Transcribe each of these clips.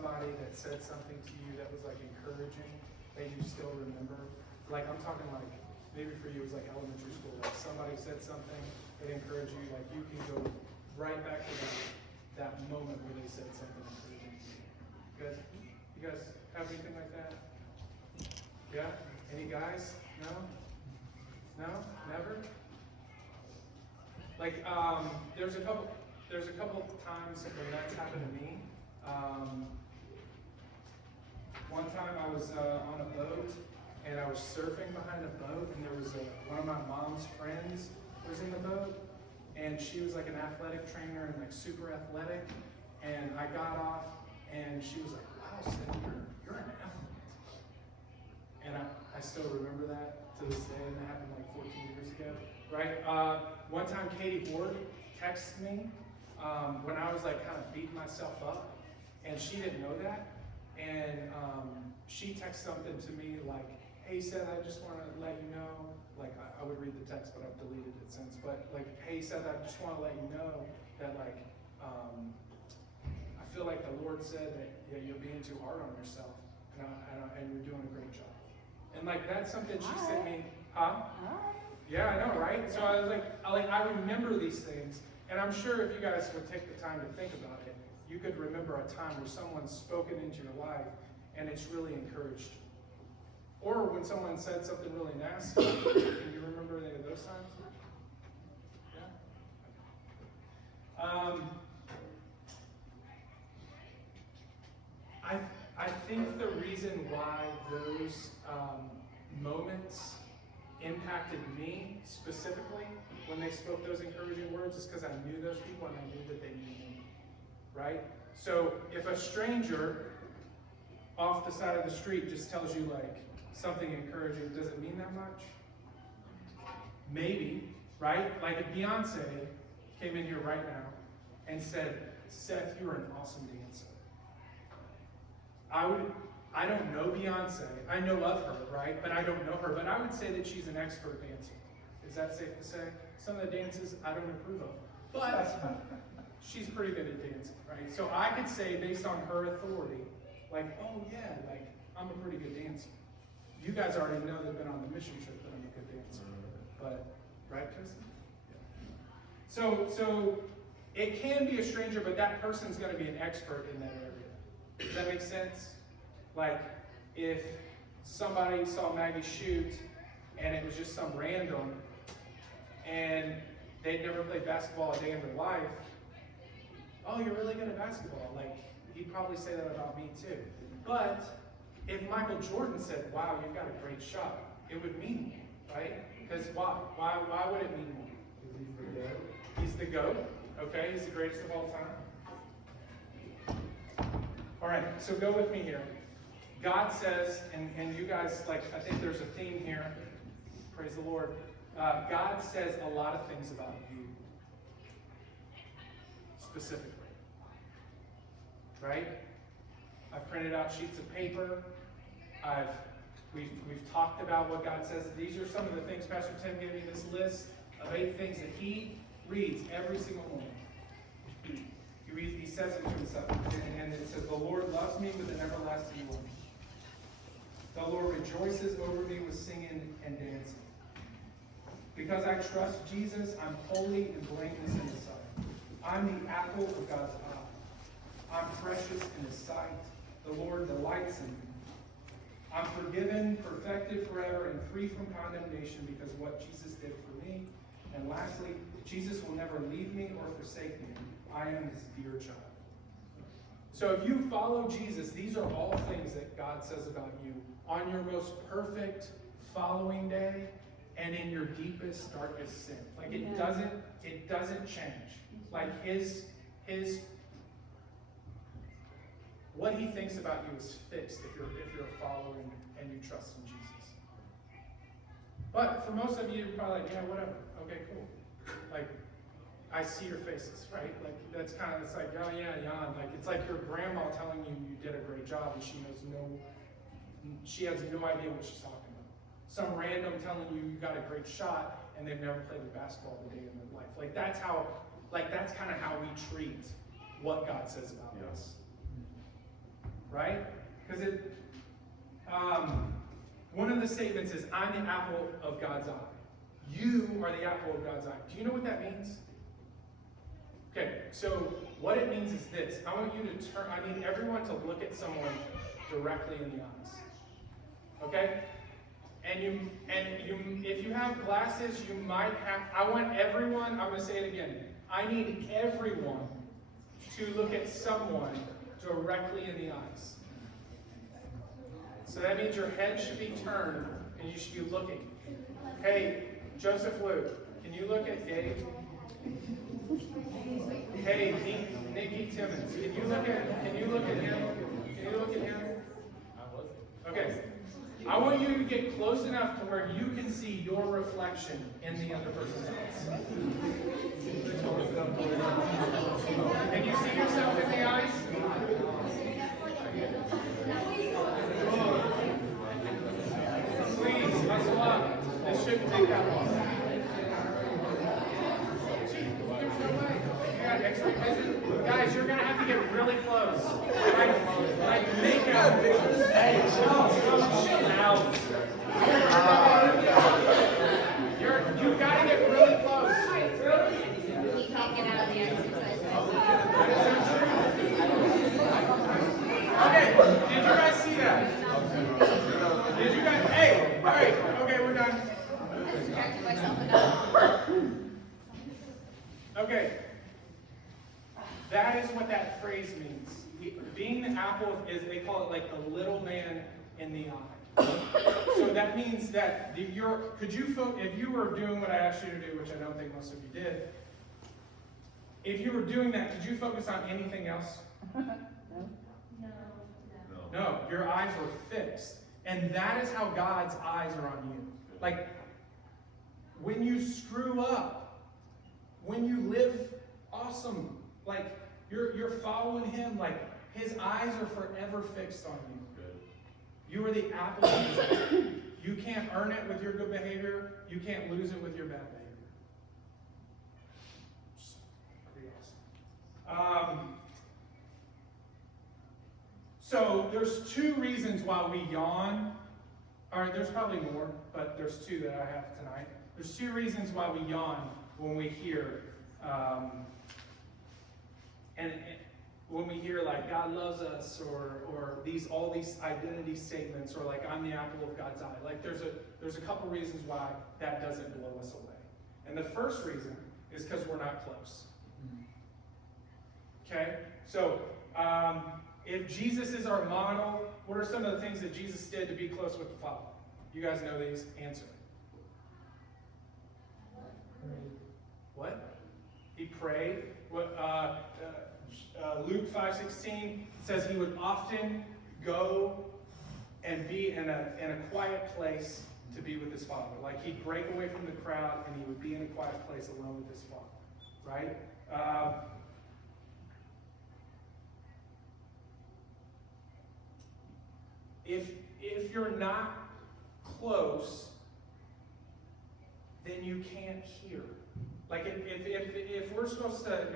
somebody that said something to you that was like encouraging, that you still remember? Like I'm talking like, maybe for you it was like elementary school, like somebody said something that encouraged you, like you can go right back to that moment where they said something encouraging to you. You guys have anything like that? Yeah? Any guys? No? No? Never? Like, there's a couple times when that's happened to me. One time I was on a boat and I was surfing behind a boat, and there was one of my mom's friends was in the boat, and she was like an athletic trainer and like super athletic, and I got off and she was like, "Wow, Seth, you're an athlete." And I still remember that to this day, and that happened like 14 years ago, right? One time Katie Ward texted me when I was like kind of beating myself up, and she didn't know that, and she texted something to me like, "Hey Seth, I just want to let you know," like I would read the text, but I've deleted it since, but like, "Hey Seth, I just want to let you know that like, I feel like the Lord said that you're being too hard on yourself, and you're doing a great job." And like that's something she sent me, huh? Yeah, I know, right? So I was like, I remember these things, and I'm sure if you guys would take the time to think about it, you could remember a time where someone's spoken into your life and it's really encouraged you. Or when someone said something really nasty. Can you remember any of those times? Yeah? I think the reason why those moments impacted me specifically when they spoke those encouraging words is because I knew those people and I knew that they knew me, right? So if a stranger off the side of the street just tells you like something encouraging, does it mean that much? Maybe, right? Like if Beyonce came in here right now and said, "Seth, you're an awesome dancer." I don't know Beyonce. I know of her, right? But I don't know her. But I would say that she's an expert dancer. Is that safe to say? Some of the dances I don't approve of. But she's pretty good at dancing, right? So I could say, based on her authority, like, "Oh yeah, like, I'm a pretty good dancer." You guys already know they've been on the mission trip that I'm a good dancer. But, right, Tristan? Yeah. So it can be a stranger, but that person's going to be an expert in that area. Does that make sense? Like, if somebody saw Maggie shoot and it was just some random and they'd never played basketball a day in their life, "Oh, you're really good at basketball." Like, he'd probably say that about me too. But if Michael Jordan said, "Wow, you've got a great shot," it would mean more, right? Because why? Why would it mean more? He's the GOAT. Okay, he's the greatest of all time. All right, so go with me here. God says, and you guys, like, I think there's a theme here. Praise the Lord. God says a lot of things about you, specifically. Right? I've printed out sheets of paper. We've talked about what God says. These are some of the things. Pastor Tim gave me this list of 8 things that he reads every single morning. He says it to himself, and it says, "The Lord loves me with an everlasting love. The Lord rejoices over me with singing and dancing. Because I trust Jesus, I'm holy and blameless in His sight. I'm the apple of God's eye. I'm precious in His sight. The Lord delights in me. I'm forgiven, perfected forever, and free from condemnation because of what Jesus did for me. And lastly, Jesus will never leave me or forsake me. I am His dear child." So if you follow Jesus, these are all things that God says about you on your most perfect following day and in your deepest, darkest sin. Like it doesn't change. Like his what He thinks about you is fixed if you're following and you trust in Jesus. But for most of you, you're probably like, "Yeah, whatever. Okay, cool." Like, I see your faces, right? Like, that's kind of, it's like, "Oh yeah, Jan." Like, it's like your grandma telling you you did a great job and she has no idea what she's talking about. Some random telling you you got a great shot and they've never played basketball a day in their life. Like, that's kind of how we treat what God says about us. right? Because one of the statements is, I'm the apple of God's eye. You are the apple of God's eye. Do you know what that means? Okay, so what it means is this. I want you to I need everyone to look at someone directly in the eyes. Okay? And if you have glasses, you might have, I want everyone, I'm going to say it again. I need everyone to look at someone directly in the eyes. So that means your head should be turned and you should be looking. Hey, Joseph Luke, can you look at Dave? Hey, Nikki Timmons, can you look at him? Can you look at him? Okay. I want you to get close enough to where you can see your reflection in the other person's eyes. Can you see yourself in the eyes? Please, muscle up. This shouldn't take that long. There's no way. You got X-ray vision? Guys, you're going to have to get really close. Like make out pictures. Hey, chill out. You've got to get really close. He can't get out of the exercise. Okay, did you guys see that? Did you guys? Hey, all right, okay, we're done. I distracted myself enough. Okay, that is what that phrase means. Being the apple is, they call it like the little man in the eye. So that means that if you were doing what I asked you to do, which I don't think most of you did, if you were doing that, could you focus on anything else? No, your eyes were fixed. And that is how God's eyes are on you. Like, when you screw up, when you live awesome, like, you're following Him, like, His eyes are forever fixed on you. You are the apple of His eye. You can't earn it with your good behavior. You can't lose it with your bad behavior. Just pretty awesome. So there's two reasons why we yawn. All right, there's probably more, but there's two that I have tonight. There's two reasons why we yawn when we hear, when we hear like God loves us, or all these identity statements, or like I'm the apple of God's eye. Like there's a couple reasons why that doesn't blow us away. And the first reason is because we're not close. Okay, so. If Jesus is our model, what are some of the things that Jesus did to be close with the Father? You guys know these. Answer. What? He prayed. What? Luke 5:16 says he would often go and be in a quiet place to be with his Father. Like he'd break away from the crowd and he would be in a quiet place alone with his Father. Right? If you're not close, then you can't hear. Like if we're supposed to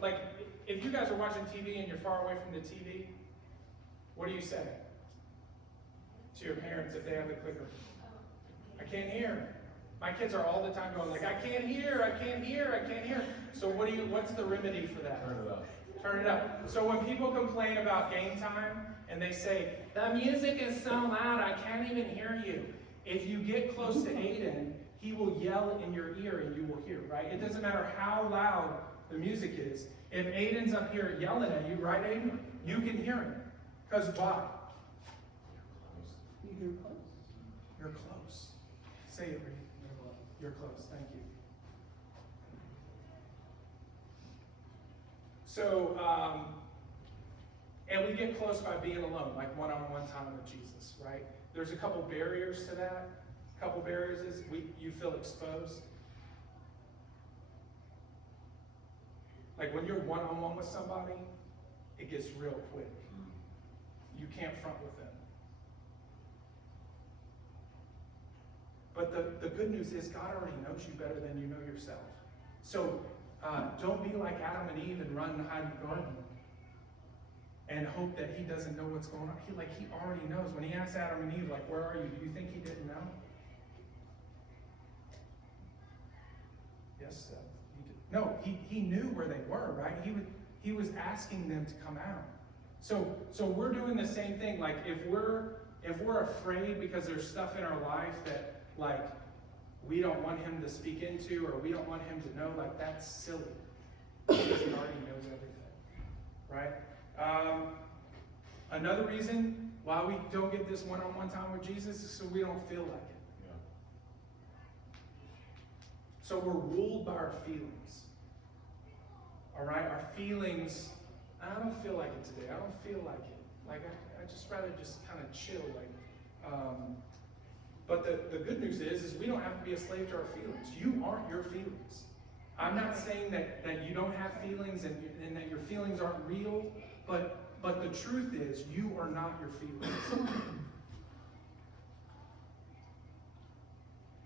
like if you guys are watching TV and you're far away from the TV, what do you say to your parents if they have the clicker? I can't hear. My kids are all the time going like, I can't hear, I can't hear, I can't hear. So what's the remedy for that? Turn it up. Turn it up. So when people complain about game time and they say, the music is so loud, I can't even hear you. If you get close to Aiden, he will yell in your ear and you will hear, right? It doesn't matter how loud the music is. If Aiden's up here yelling at you, right, Aiden? You can hear him. Because why? You're close. You're close. Say it, Reed. You're close. Thank you. So, and we get close by being alone, like one-on-one time with Jesus, right? There's a couple barriers to that. A couple barriers is you feel exposed. Like when you're one-on-one with somebody, it gets real quick. You can't front with them. But the good news is God already knows you better than you know yourself. So don't be like Adam and Eve and run and hide in the garden. and hope that he doesn't know what's going on. He already knows. When he asked Adam and Eve, like, where are you? Do you think he didn't know? Yes, Seth. He did. No, he knew where they were, right? He was asking them to come out. So we're doing the same thing. Like, if we're afraid because there's stuff in our life that, like, we don't want him to speak into, or we don't want him to know, like, that's silly. Because he already knows everything, right? Another reason why we don't get this one-on-one time with Jesus is so we don't feel like it. Yeah. So we're ruled by our feelings. All right? Our feelings, I don't feel like it today. I don't feel like it. Like, I just rather just kind of chill. But the good news is we don't have to be a slave to our feelings. You aren't your feelings. I'm not saying that you don't have feelings and that your feelings aren't real, but the truth is you are not your feelings.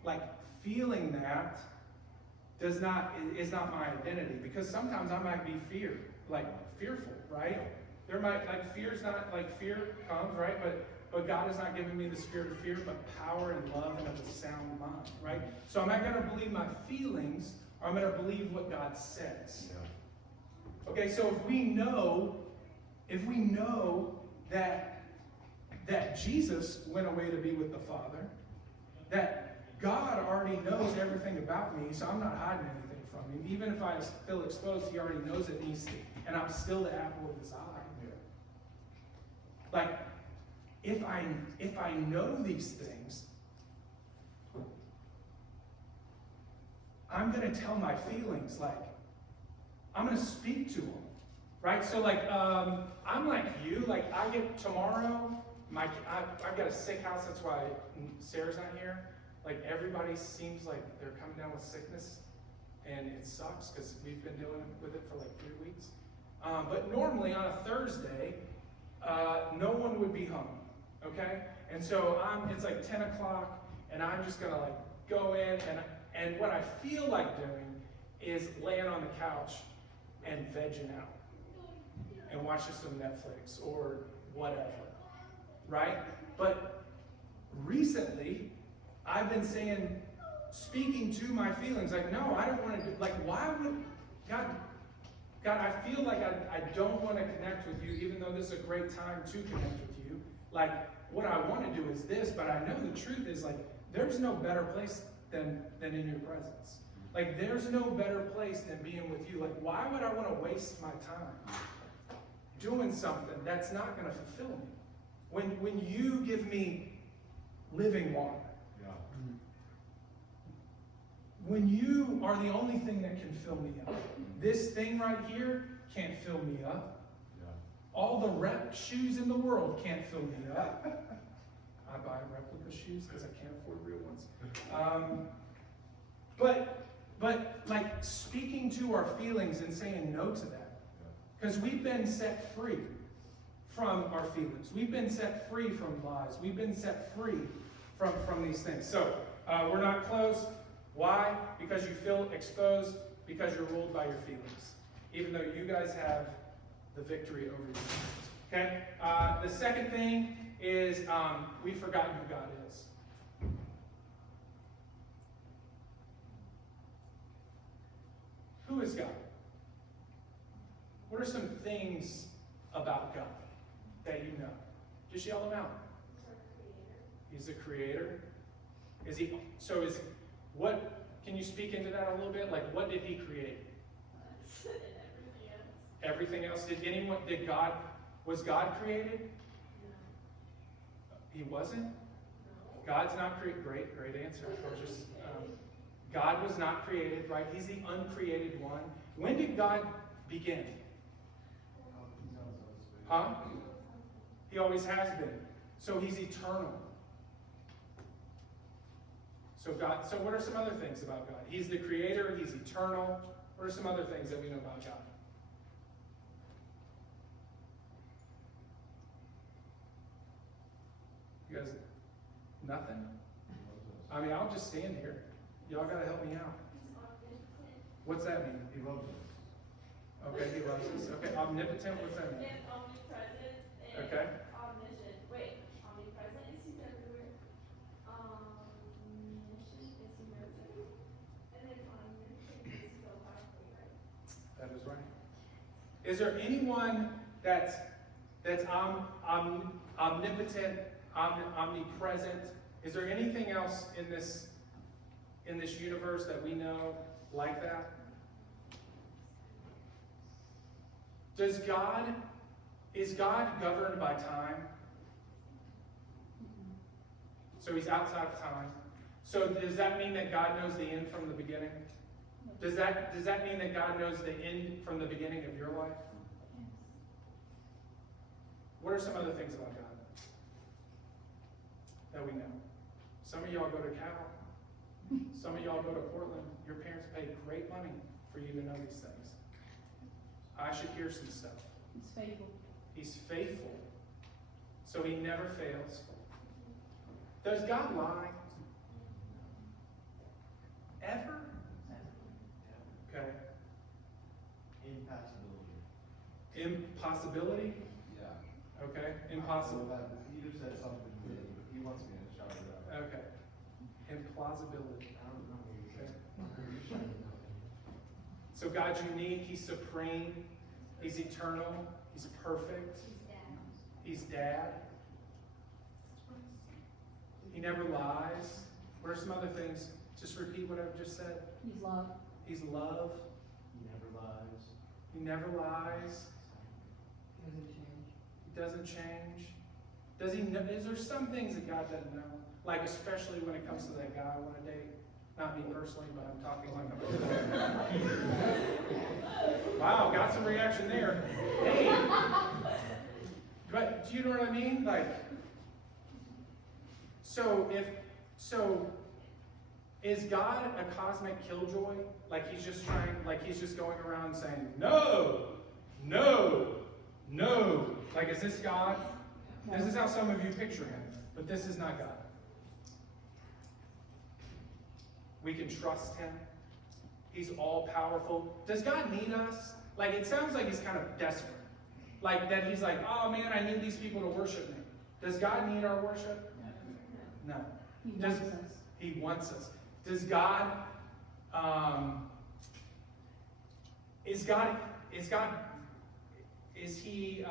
Like, feeling that is not my identity, because sometimes I might be fearful, right? There might, fear's not, fear comes, right? But God has not given me the spirit of fear, but power and love and of a sound mind, right? So am I going to believe my feelings, or I'm going to believe what God says? Yeah. Okay, so if we know that Jesus went away to be with the Father, that God already knows everything about me, so I'm not hiding anything from him. Even if I feel exposed, he already knows it, and I'm still the apple of his eye. Yeah. Like, if I know these things, I'm going to tell my feelings, I'm going to speak to them, right? So, I'm like you, I get tomorrow, I've got a sick house, that's why Sarah's not here. Everybody seems like they're coming down with sickness, and it sucks because we've been dealing with it for 3 weeks. But normally on a Thursday, no one would be home, okay? And so it's 10 o'clock, and I'm just gonna go in, and what I feel like doing is laying on the couch and vegging out and watching some Netflix or whatever, right? But recently, I've been speaking to my feelings, no, I don't want to do, why would, God, I feel like I don't want to connect with you, even though this is a great time to connect with you. What I want to do is this, but I know the truth is, there's no better place than in your presence. There's no better place than being with you. Why would I want to waste my time doing something that's not going to fulfill me? When you give me living water, when you are the only thing that can fill me up. This thing right here can't fill me up. Yeah. All the rep shoes in the world can't fill me up. I buy replica shoes because I can't afford real ones. But speaking to our feelings and saying no to that. Because we've been set free from our feelings. We've been set free from lies. We've been set free from these things. So we're not close. Why? Because you feel exposed, because you're ruled by your feelings, even though you guys have the victory over your feelings. Okay? The second thing is we've forgotten who God is. Who is God? What are some things about God that you know? Just yell them out. He's the creator. Is he? So is what? Can you speak into that a little bit? What did he create? Everything else. Did God? Was God created? No. He wasn't. No. God's not created. Great answer. God was not created, right? He's the uncreated one. When did God begin? Huh? He always has been. So he's eternal. So what are some other things about God? He's the creator, he's eternal. What are some other things that we know about God? You guys, nothing? I mean, I'll just stand here. Y'all gotta help me out. What's that mean? He loves us. Okay, he loves us. Okay, omnipotent, what's that mean? And omnipresent. Is there anyone that's omnipotent, omnipresent? Is there anything else in this universe that we know like that? Is God governed by time? So he's outside of time. So does that mean that God knows the end from the beginning? Does that mean that God knows the end from the beginning of your life? What are some other things about God that we know? Some of y'all go to Cal. Some of y'all go to Portland. Your parents paid great money for you to know these things. I should hear some stuff. He's faithful. He's faithful. So he never fails. Does God lie? Ever? Okay. Impossibility? Yeah. Okay. Impossible. Peter said something good, but he wants me to shout it out. Okay. Implausibility. I don't know. Okay. So God's unique, he's supreme, he's eternal, he's perfect, he's dad. He never lies. What are some other things? Just repeat what I've just said. He's love. He's love. He never lies. He never lies. Doesn't He change. doesn't change. Does he know? Is there some things that God doesn't know? Like especially when it comes to that guy I want to date. Not me personally, but I'm talking like I'm. Wow, got some reaction there. Hey. But do you know what I mean? Like, so is God a cosmic killjoy? Like he's just going around saying, no, no, no. Like, is this God? This is how some of you picture him, but this is not God. We can trust him. He's all powerful. Does God need us? Like, it sounds like he's kind of desperate. Like that he's like, oh man, I need these people to worship me. Does God need our worship? No. He wants us. He wants us. Does God, is he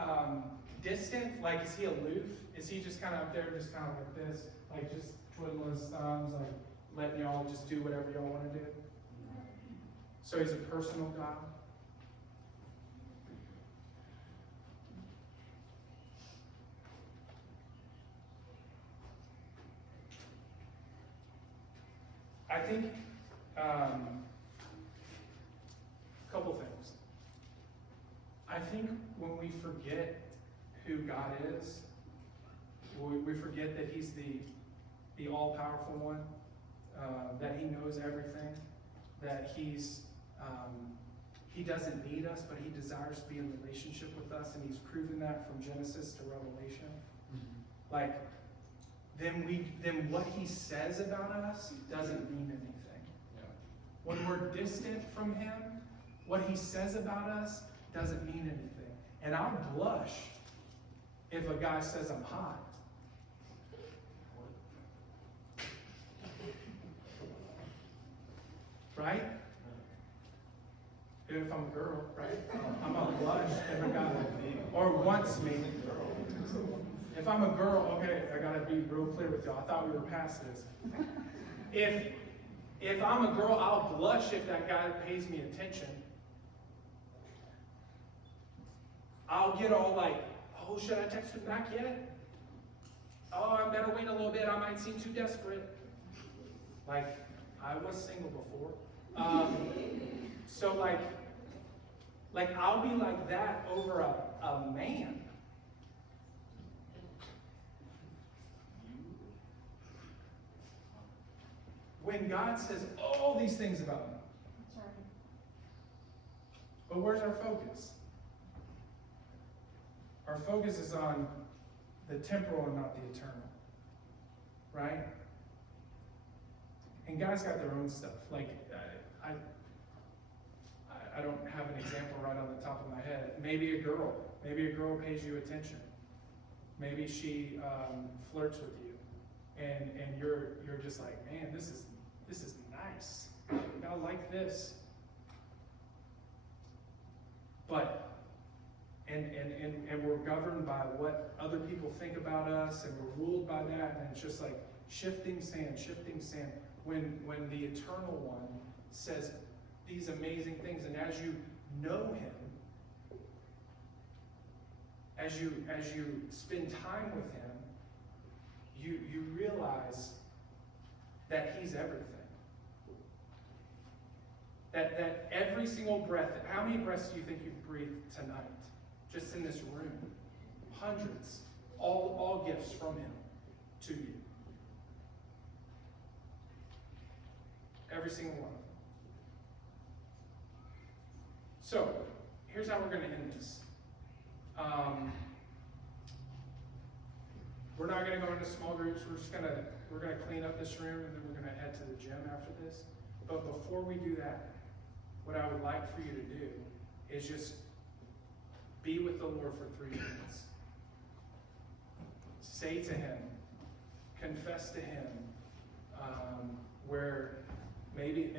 distant? Like, is he aloof? Is he just kind of up there, just kind of like this, like just twiddling his thumbs, like letting y'all just do whatever y'all want to do? So he's a personal God. I think a couple things. I think when we forget who God is, we forget that he's the all-powerful one, that he knows everything, that he doesn't need us, but he desires to be in relationship with us, and he's proven that from Genesis to Revelation. Like, then what he says about us doesn't mean anything. Yeah. When we're distant from him, what he says about us doesn't mean anything. And I'll blush if a guy says I'm hot. Right? If I'm a girl, right? I'm gonna blush if a guy or wants me. If I'm a girl, okay, I gotta be real clear with y'all. I thought we were past this. If I'm a girl, I'll blush if that guy pays me attention. I'll get all like, oh, should I text him back yet? Oh, I better wait a little bit. I might seem too desperate. Like, I was single before. So like I'll be like that over a man. When God says all these things about me. That's right. But where's our focus? Our focus is on the temporal and not the eternal. Right? And guys got their own stuff. Like, I don't have an example right on the top of my head. Maybe a girl pays you attention. Maybe she flirts with you. And you're just like, man, this is nice. I like this. But and we're governed by what other people think about us, and we're ruled by that, and it's just like shifting sand, when the Eternal One says these amazing things, and as you know him, as you spend time with him, you realize that he's everything. That every single breath, how many breaths do you think you've breathed tonight? Just in this room. Hundreds. All gifts from him to you. Every single one of them. So, here's how we're going to end this. We're not going to go into small groups. We're going to clean up this room, and then we're going to head to the gym after this. But before we do that, what I would like for you to do is just be with the Lord for 3 minutes. Say to him, confess to him, where maybe it's